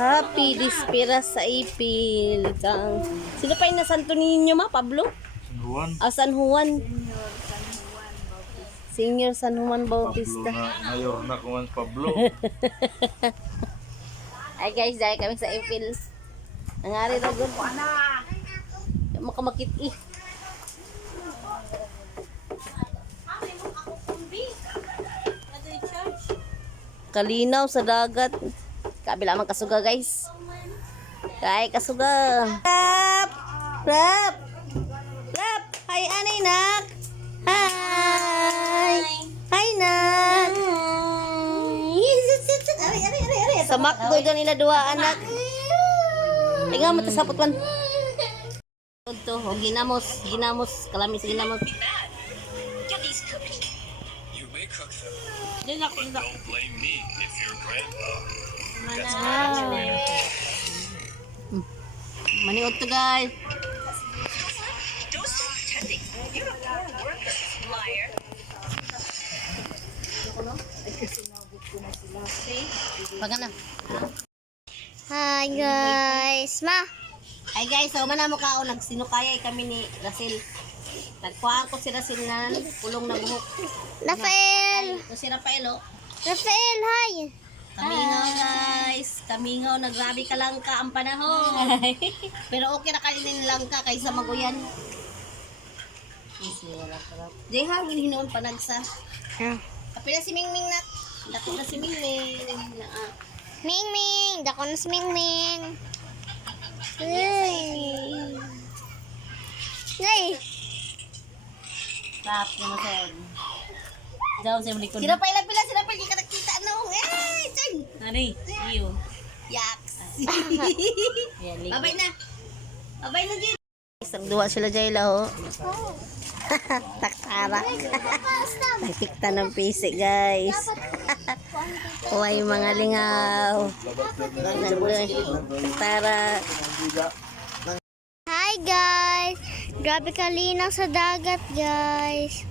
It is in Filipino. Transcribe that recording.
Happy Disperas sa Ipil. Sino pa yung nasanto ninyo ma? Pablo? San Juan. San Juan. Senior San Juan Bautista. Pablo na, mayor na kuman Pablo. Ay guys, dahil kami sa Ipil. Nangari na gud. Makamakit eh. Kalinaw sa dagat. Kabila man kasuga guys. Kay kasuga. Rap! Rap! Rap! Hi anay nak! Hi! Hi nak! Sa McDo doon nila dua anak. Tingnan mo tasapot man. Ito, o ginamos, kalami sa ginamos. Don't blame me if your grandpa Maniod to guys. Don't stop pretending. You're a poor worker, liar. Pagka na. Hi guys, ma. Ay guys, so mana mo kao nagsinukayay kami ni Russell. Nagkuhaan ko si Russell na pulong na buhok. Rafael. Ito si Rafael oh. Rafael, hi. Kamingaw guys. Kamingaw, nagrabe ka lang ka ang panahon. Pero okay na kaninin lang ka kaysa maguyan. Jay hangin hinoon panagsa. Kapila si Mingming na. Dako na si Mingming. Mingming, dako na si Mingming. Hey. Hey. Tap mo sa Daw sa likod. Sira pa ilang pila, sira pa kita nakita no. Eh, ching. Ani, iyo. Yaks. Babay na. Babay na din. Isang duwa sila Jayla ho. Taktara. Nakikita ng pisik guys. Uy mga lingaw. Taktara. Hi guys. Grabe kalinaw sa dagat guys.